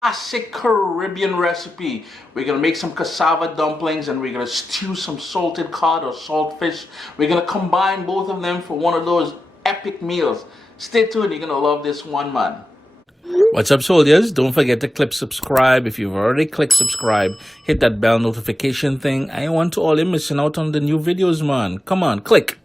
Classic Caribbean recipe. We're gonna make some cassava dumplings and we're gonna stew some salted cod or saltfish. We're gonna combine both of them for one of those epic meals. Stay tuned, you're gonna love this one, man. What's up, soldiers? Don't forget to click subscribe. If you've already clicked subscribe, hit that bell notification thing. I want to all you missing out on the new videos, man. Come on, click.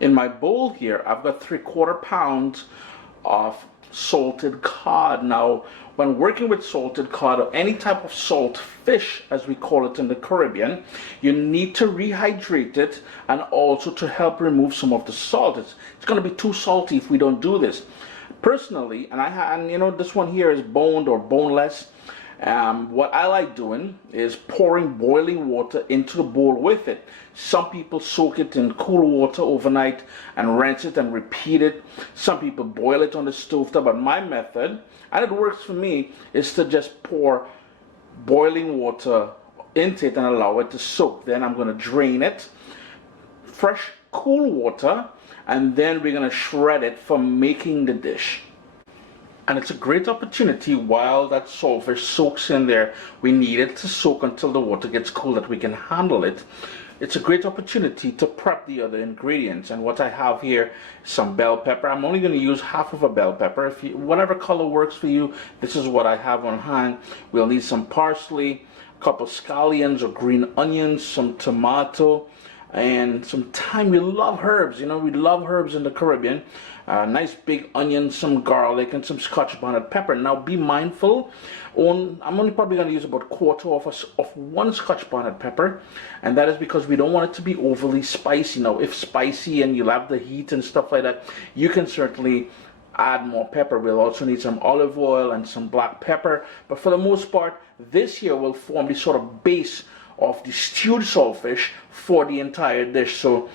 In my bowl here, I've got 3/4 pounds of salted cod. Now, when working with salted cod or any type of salt fish, as we call it in the Caribbean, you need to rehydrate it and also to help remove some of the salt. It's going to be too salty if we don't do this. Personally, and you know, this one here is boned or boneless. What I like doing is pouring boiling water into the bowl with it. Some people soak it in cool water overnight and rinse it and repeat it. Some people boil it on the stove top, but my method, and it works for me, is to just pour boiling water into it and allow it to soak. Then I'm going to drain it, fresh cool water, and then we're going to shred it for making the dish. And it's a great opportunity while that saltfish soaks in there. We need it to soak until the water gets cool that we can handle it. It's a great opportunity to prep the other ingredients. And what I have here is some bell pepper. I'm only going to use half of a bell pepper. If you, whatever color works for you, this is what I have on hand. We'll need some parsley, a couple scallions or green onions, some tomato, and some thyme. We love herbs, you know, we love herbs in the Caribbean. Nice big onion, some garlic, and some Scotch bonnet pepper. Now be mindful, I'm only probably going to use about 1/4 of one Scotch bonnet pepper, and that is because we don't want it to be overly spicy. Now if spicy and you'll have the heat and stuff like that, you can certainly add more pepper. We'll also need some olive oil and some black pepper, but for the most part, this here will form the sort of base of the stewed saltfish for the entire dish. So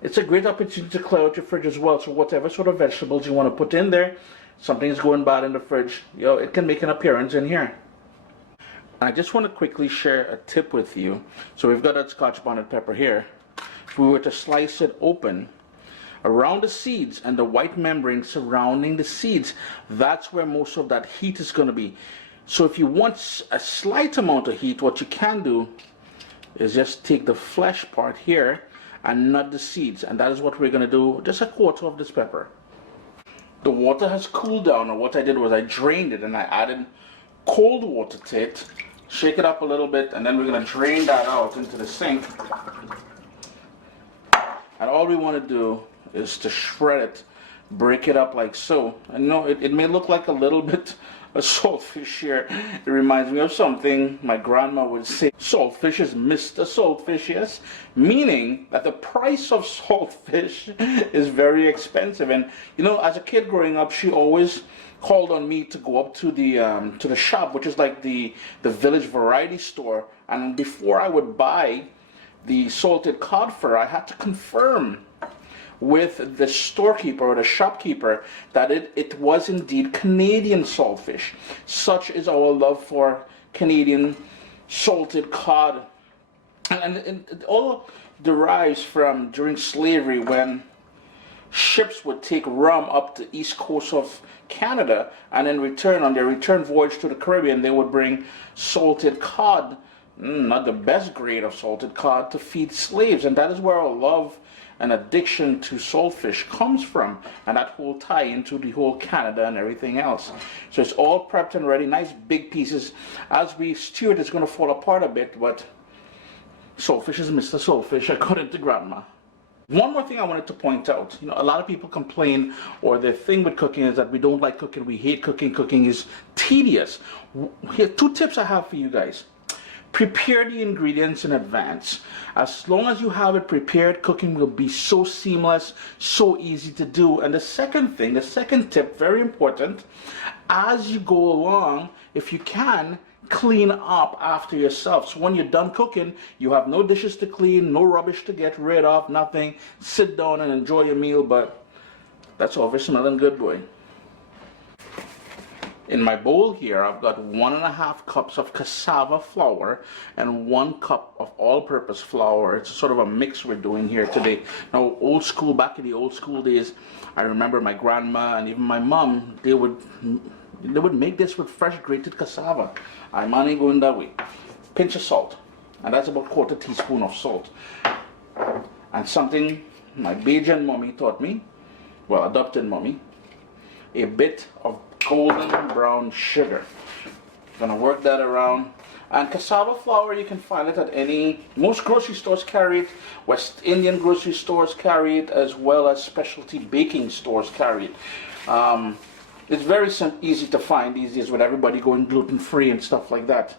it's a great opportunity to clear out your fridge as well. So whatever sort of vegetables you want to put in there, something's going bad in the fridge, you know, it can make an appearance in here. I just want to quickly share a tip with you. So we've got that Scotch bonnet pepper here. If we were to slice it open, around the seeds and the white membrane surrounding the seeds, that's where most of that heat is going to be. So if you want a slight amount of heat, what you can do is just take the flesh part here and not the seeds, and that is what we're going to do, just 1/4 of this pepper. The water has cooled down, and what I did was I drained it and I added cold water to it, shake it up a little bit, and then we're going to drain that out into the sink. And all we want to do is to shred it, break it up like so. And no, it may look like a little bit a saltfish here. It reminds me of something my grandma would say. Saltfish is Mr. Saltfish, yes? Meaning that the price of saltfish is very expensive. And you know, as a kid growing up, she always called on me to go up to the shop, which is like the village variety store. And before I would buy the salted cod for her, I had to confirm with the storekeeper or the shopkeeper that it was indeed Canadian saltfish. Such is our love for Canadian salted cod. And it all derives from during slavery, when ships would take rum up the east coast of Canada, and in return, on their return voyage to the Caribbean, they would bring salted cod, not the best grade of salted cod, to feed slaves. And that is where our love and addiction to saltfish comes from, and that whole tie into the whole Canada and everything else. So it's all prepped and ready, nice big pieces. As we stew it, it's going to fall apart a bit, but saltfish is Mr. Saltfish, according to Grandma. One more thing I wanted to point out, you know, a lot of people complain, or their thing with cooking is that we don't like cooking, we hate cooking, cooking is tedious. Here are 2 tips I have for you guys. Prepare the ingredients in advance. As long as you have it prepared, cooking will be so seamless, so easy to do. And the second thing, the second tip, very important, as you go along, if you can, clean up after yourself. So when you're done cooking, you have no dishes to clean, no rubbish to get rid of, nothing. Sit down and enjoy your meal, but that's all for smelling good, boy. In my bowl here, I've got 1.5 cups of cassava flour and 1 cup of all-purpose flour. It's sort of a mix we're doing here today. Now, old school, back in the old school days, I remember my grandma and even my mom, they would make this with fresh grated cassava. I'm only going that way. Pinch of salt, and that's about 1/4 teaspoon of salt. And something my Bajan mommy taught me, well, adopted mommy, a bit of golden brown sugar. Gonna work that around. And cassava flour, you can find it at most grocery stores carry it, West Indian grocery stores carry it, as well as specialty baking stores carry it. It's very easy to find these days with everybody going gluten-free and stuff like that.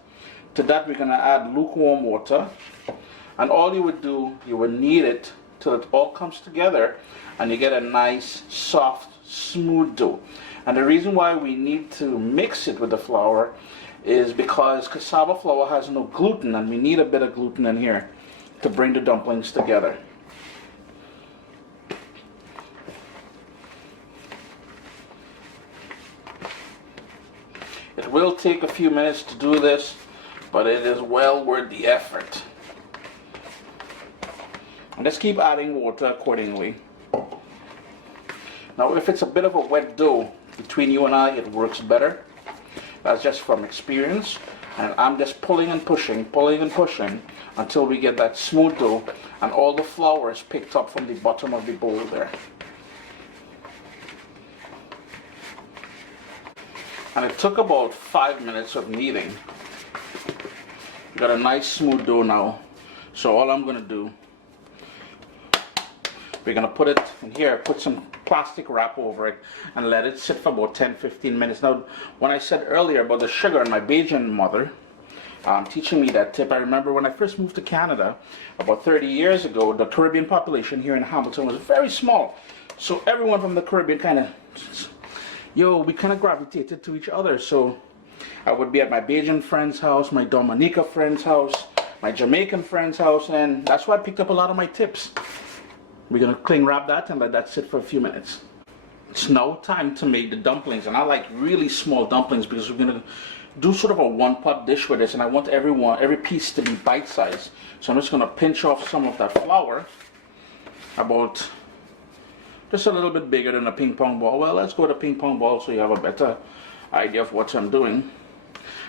To that, we're gonna add lukewarm water, and all you would do, you would knead it till it all comes together, and you get a nice, soft, smooth dough. And the reason why we need to mix it with the flour is because cassava flour has no gluten, and we need a bit of gluten in here to bring the dumplings together. It will take a few minutes to do this, but it is well worth the effort. And let's keep adding water accordingly. Now, if it's a bit of a wet dough, between you and I, it works better. That's just from experience. And I'm just pulling and pushing until we get that smooth dough and all the flour is picked up from the bottom of the bowl there. And it took about 5 minutes of kneading. We got a nice smooth dough now. So all I'm going to do, we're going to put it in here, put some plastic wrap over it, and let it sit for about 10-15 minutes. Now, when I said earlier about the sugar, and my Bajan mother teaching me that tip, I remember when I first moved to Canada about 30 years ago, the Caribbean population here in Hamilton was very small. So everyone from the Caribbean we kind of gravitated to each other. So I would be at my Bajan friend's house, my Dominica friend's house, my Jamaican friend's house, and that's why I picked up a lot of my tips. We're going to cling wrap that and let that sit for a few minutes. It's now time to make the dumplings, and I like really small dumplings because we're going to do sort of a one-pot dish with this, and I want every piece to be bite-sized. So I'm just going to pinch off some of that flour, about just a little bit bigger than a ping pong ball. Well, let's go with a ping pong ball so you have a better idea of what I'm doing.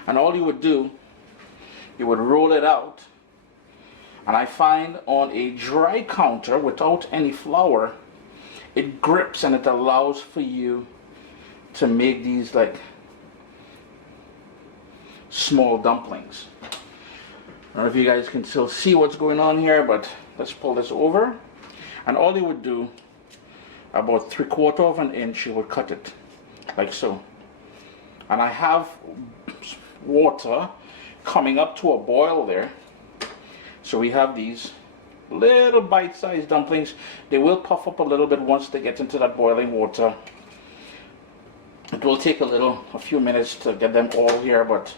And all you would do, you would roll it out. And I find on a dry counter without any flour, it grips and it allows for you to make these like small dumplings. I don't know if you guys can still see what's going on here, but let's pull this over. And all you would do, about 3/4 of an inch, you would cut it like so. And I have water coming up to a boil there. So we have these little bite-sized dumplings. They will puff up a little bit once they get into that boiling water. It will take a few minutes to get them all here, but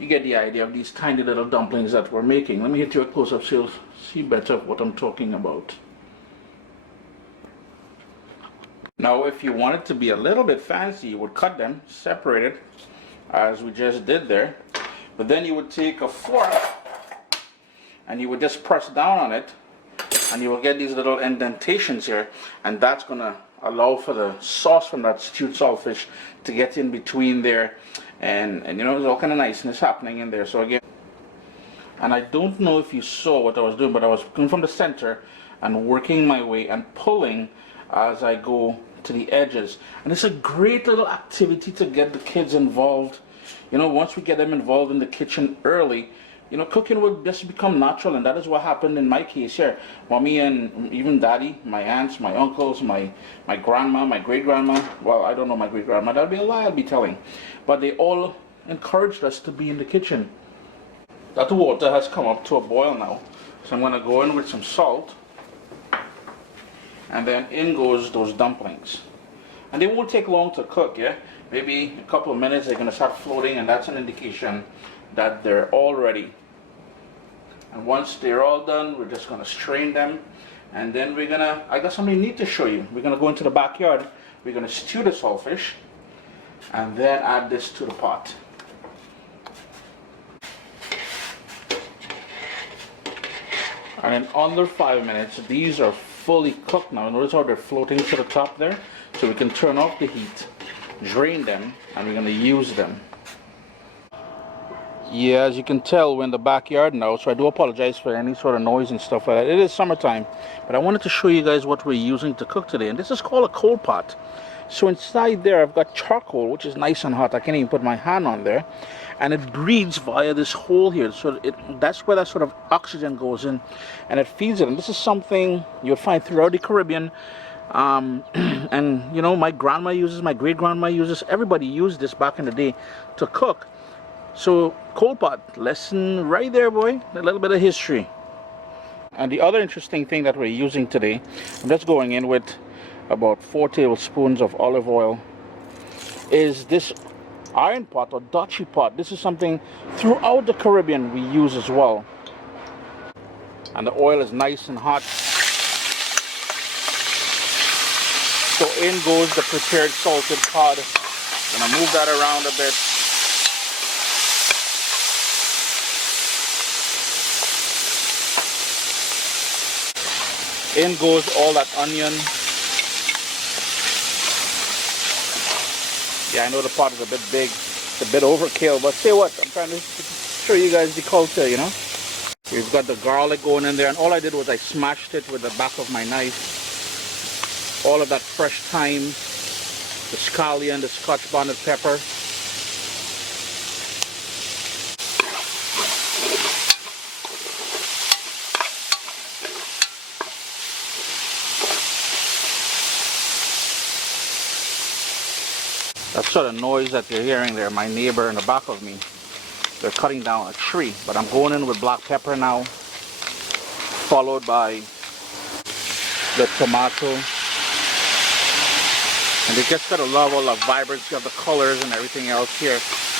you get the idea of these tiny little dumplings that we're making. Let me hit you a close-up so you'll see better what I'm talking about. Now, if you want it to be a little bit fancy, you would cut them separated, as we just did there. But then you would take a fork and you would just press down on it, and you will get these little indentations here, and that's going to allow for the sauce from that stewed saltfish to get in between there, and you know, there's all kind of niceness happening in there. So again, and I don't know if you saw what I was doing, but I was coming from the center and working my way and pulling as I go to the edges. And it's a great little activity to get the kids involved. You know, once we get them involved in the kitchen early, you know, cooking will just become natural, and that is what happened in my case here. Mommy and even Daddy, my aunts, my uncles, my grandma, my great-grandma, well, I don't know my great-grandma, that'll be a lie I'll be telling, but they all encouraged us to be in the kitchen. That water has come up to a boil now, so I'm going to go in with some salt, and then in goes those dumplings. And they won't take long to cook, yeah? Maybe a couple of minutes, they're going to start floating, and that's an indication that they're all ready. And once they're all done, we're just going to strain them, and then we're going to, I got something neat to show you. We're going to go into the backyard, we're going to stew the saltfish, and then add this to the pot. And in under 5 minutes, these are fully cooked now. Notice how they're floating to the top there? So we can turn off the heat, drain them, and we're gonna use them. Yeah, as you can tell, we're in the backyard now, so I do apologize for any sort of noise and stuff like that. It is summertime, but I wanted to show you guys what we're using to cook today, and this is called a coal pot. So inside there, I've got charcoal, which is nice and hot. I can't even put my hand on there, and it breathes via this hole here. So that's where that sort of oxygen goes in, and it feeds it. And this is something you'll find throughout the Caribbean. And you know, my grandma uses, my great grandma uses, everybody used this back in the day to cook. So coal pot lesson right there, boy. A little bit of history. And the other interesting thing that we're using today, I'm just going in with about 4 tablespoons of olive oil, is this iron pot or Dutchy pot. This is something throughout the Caribbean we use as well. And the oil is nice and hot. So in goes the prepared salted cod. I'm gonna move that around a bit. In goes all that onion. Yeah, I know the pot is a bit big, it's a bit overkill, but say what, I'm trying to show you guys the culture, you know. We've got the garlic going in there, and all I did was I smashed it with the back of my knife. All of that fresh thyme, the scallion, the Scotch bonnet pepper. That sort of noise that you're hearing there, my neighbor in the back of me, they're cutting down a tree. But I'm going in with black pepper now, followed by the tomato. And you just gotta love all the vibrancy of the colors and everything else here.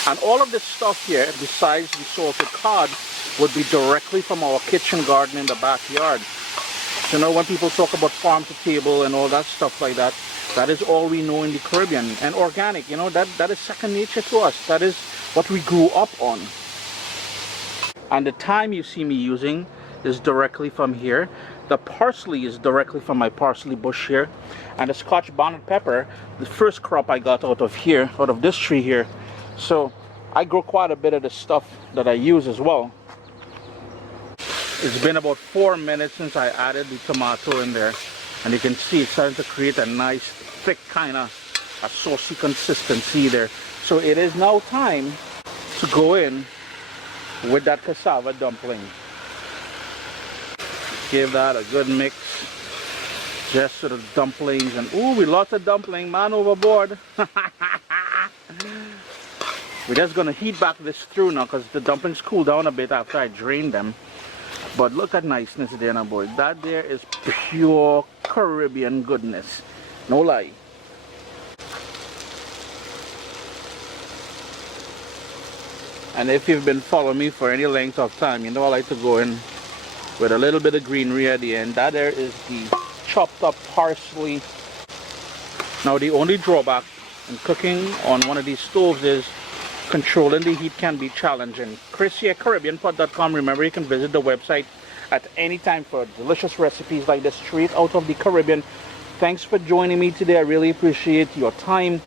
And all of this stuff here, besides the salted cod, would be directly from our kitchen garden in the backyard. So, you know, when people talk about farm to table and all that stuff like that, that is all we know in the Caribbean. And organic, you know, that is second nature to us. That is what we grew up on. And the thyme you see me using is directly from here. The parsley is directly from my parsley bush here. And the Scotch bonnet pepper, the first crop I got out of here, out of this tree here. So I grow quite a bit of the stuff that I use as well. It's been about 4 minutes since I added the tomato in there. And you can see it's starting to create a nice, thick kind of a saucy consistency there. So it is now time to go in with that cassava dumpling. Give that a good mix. Just sort of dumplings, and ooh, we lost a dumpling, man overboard. We're just gonna heat back this through now because the dumplings cool down a bit after I drain them. But look at niceness there now, boy. That there is pure Caribbean goodness. No lie. And if you've been following me for any length of time, you know I like to go in with a little bit of greenery at the end. That there is the chopped up parsley. Now the only drawback in cooking on one of these stoves is controlling the heat can be challenging. Chris here, caribbeanpot.com. Remember, you can visit the website at any time for delicious recipes like this straight out of the Caribbean. Thanks for joining me today. I really appreciate your time.